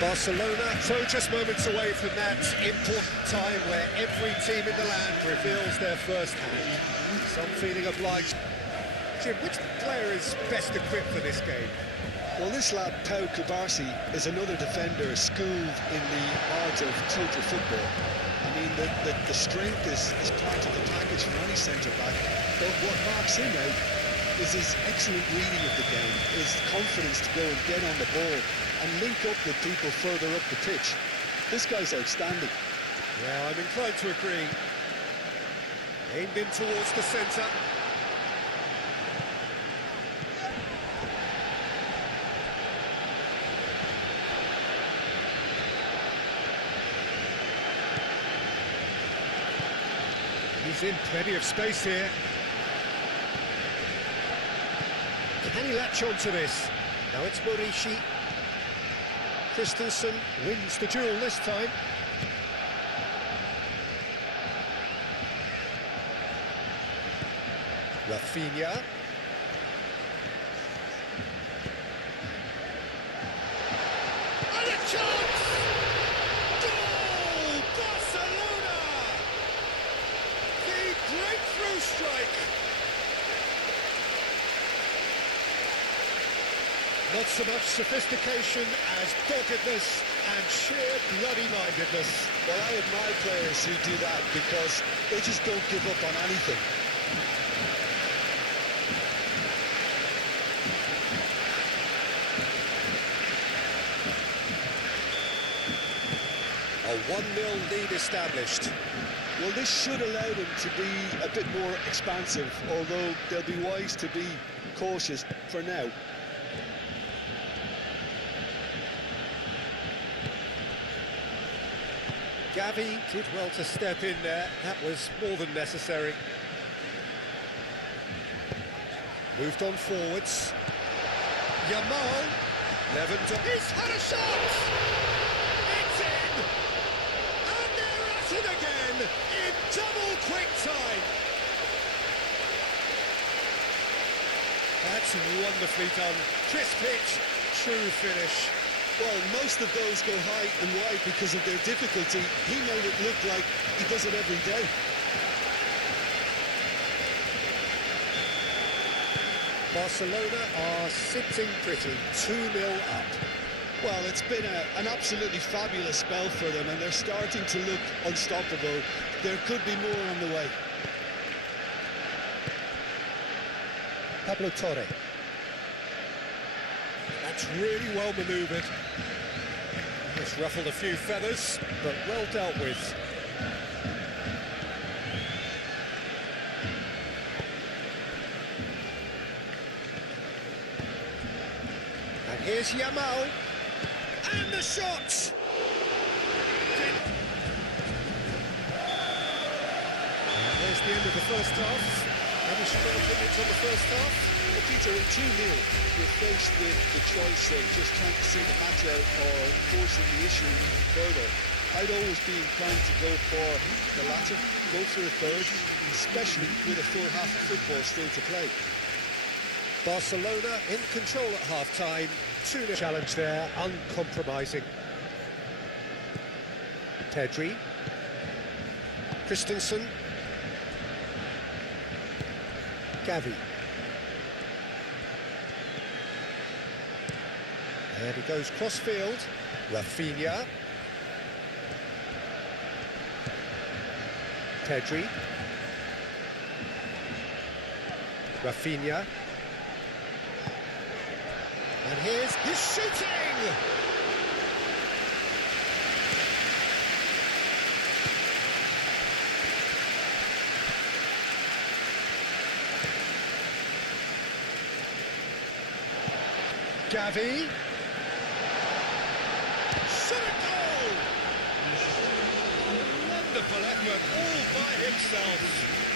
Barcelona, so just moments away from that important time where every team in the land reveals their first hand. Some feeling obliged. Jim, which player is best equipped for this game? Well, this lad, Pau Cubarsí, is another defender schooled in the arts of total football. I mean, the strength is part of the package for any centre-back, but what marks him out is his excellent reading of the game, his confidence to go and get on the ball and link up with people further up the pitch. This guy's outstanding. Yeah, I'm inclined to agree. Aimed in towards the centre. He's in plenty of space here. Can he latch on to this? Now it's Morishi. Christensen wins the duel this time. Rafinha. And a chance! Goal! Barcelona! The breakthrough strike! Not so much sophistication as doggedness and sheer bloody-mindedness. Well, I admire players who do that because they just don't give up on anything. A 1-0 lead established. Well, this should allow them to be a bit more expansive, although they'll be wise to be cautious for now. Gavi did well to step in there. That was more than necessary. Moved on forwards. Yamal. Lewandowski. He's had a shot! It's in! And they're at it again in double quick time. That's wonderfully done. Crisp hit, true finish. Well, most of those go high and wide because of their difficulty. He made it look like he does it every day. Barcelona are sitting pretty, 2-0 up. Well, it's been an absolutely fabulous spell for them, and they're starting to look unstoppable. There could be more on the way. Pablo Torre. That's really well manoeuvred. Just ruffled a few feathers, but well dealt with. And here's Yamal. And the shot! And there's the end of the first half. Any strong opinions on the first half? Well, Peter, in 2-0, you're faced with the choice of just trying to see the match out or forcing the issue even further. I'd always be inclined to go for the latter, go for a third, especially with a full half of football still to play. Barcelona in control at half-time. 2-0 challenge there, uncompromising. Pedri. Christensen. Gavi. And he goes cross-field. Rafinha. Pedri. Rafinha. And here's his shooting! Gavi. Shot a goal! Wonderful effort all by himself.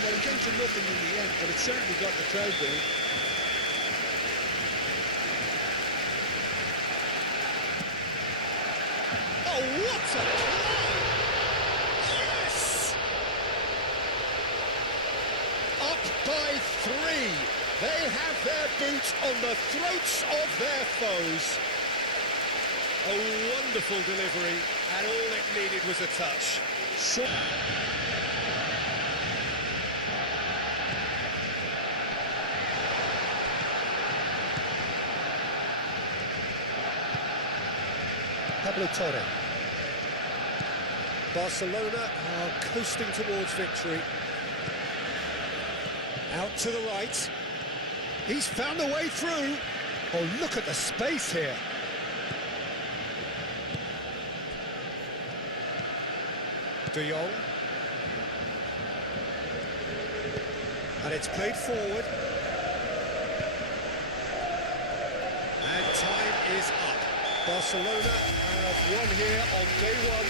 Well, it came to nothing in the end, but it certainly got the crowd going. Oh, what a play! Yes! Up by 3. They have their boot on the throats of their foes. A wonderful delivery, and all it needed was a touch. So Pablo Torre. Barcelona are coasting towards victory. Out to the right. He's found a way through. Oh, look at the space here. De Jong. And it's played forward. And time is up. Barcelona have won here on day one.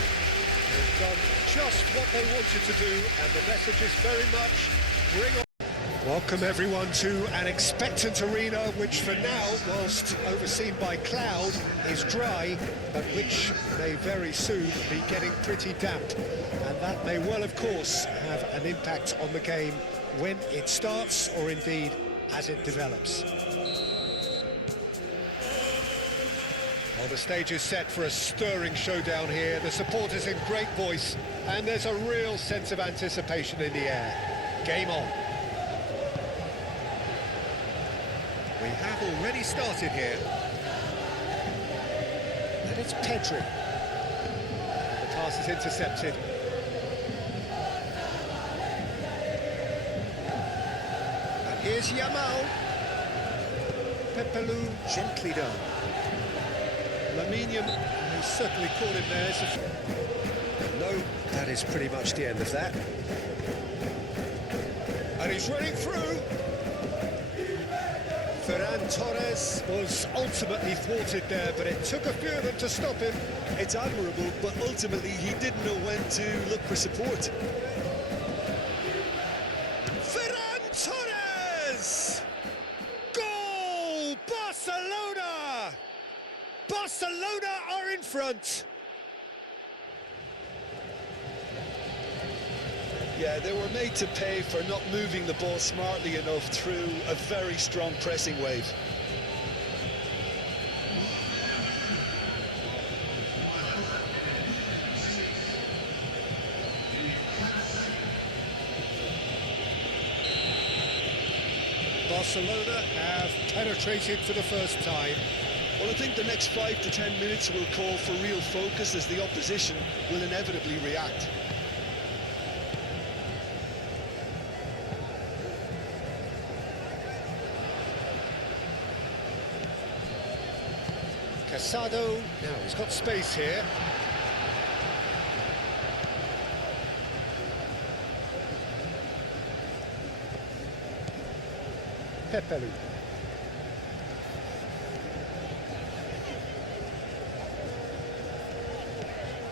They've done just what they wanted to do, and the message is very much bring on. Welcome everyone to an expectant arena, which for now, whilst overseen by cloud, is dry, but which may very soon be getting pretty damp. And that may well, of course, have an impact on the game when it starts, or indeed as it develops. Well, the stage is set for a stirring showdown here. The supporters in great voice, and there's a real sense of anticipation in the air. Game on. We have already started here. And it's Pedri. The pass is intercepted. And here's Yamal. Pepelu gently done. LAMINE, he certainly caught him there. No, that is pretty much the end of that. And he's running through. Ferran Torres was ultimately thwarted there, but it took a few of them to stop him. it's admirable, but ultimately he didn't know when to look for support. Ferran Torres! Goal! Barcelona! Barcelona are in front. Yeah, they were made to pay for not moving the ball smartly enough through a very strong pressing wave. Barcelona have penetrated for the first time. Well, I think the next 5 to 10 minutes will call for real focus, as the opposition will inevitably react. Casado, now he's got space here. Pepelu.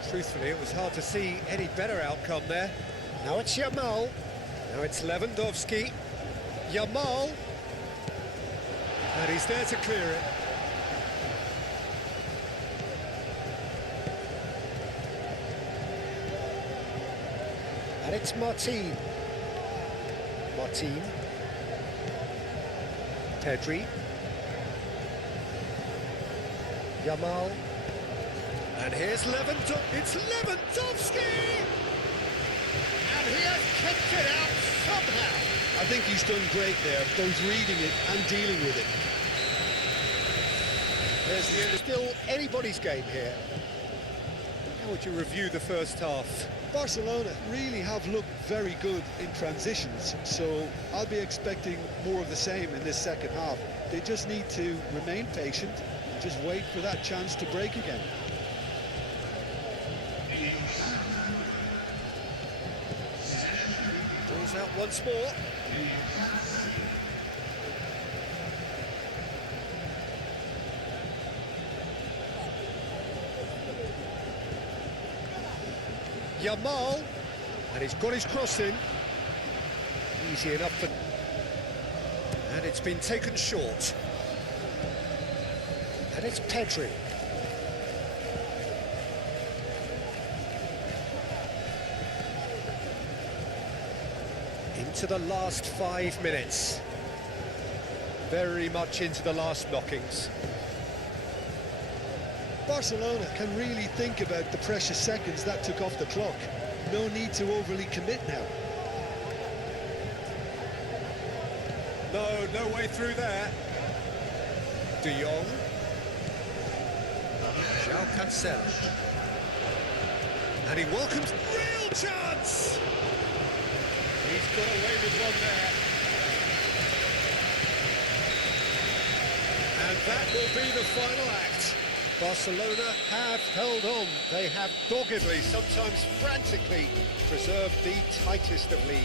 Truthfully, it was hard to see any better outcome there. Now it's Yamal. Now it's Lewandowski. Yamal. And he's there to clear it. And it's Martin. Martin. Pedri. Yamal. And here's Lewandowski. It's Lewandowski! And he has kept it out somehow. I think he's done great there, both reading it and dealing with it. There's the end. Still anybody's game here. How would you review the first half? Barcelona really have looked very good in transitions, so I'll be expecting more of the same in this second half. They just need to remain patient and just wait for that chance to break again. Ball's out once more. Yamal, and he's got his cross in. Easy enough for... And it's been taken short. And it's Pedri. Into the last 5 minutes. Very much into the last knockings. Barcelona can really think about the precious seconds that took off the clock. No need to overly commit now. No way through there. De Jong. João Cancelo. And he welcomes real chance! He's got away with one there. And that will be the final act. Barcelona have held on. They have doggedly, sometimes frantically, preserved the tightest of leads.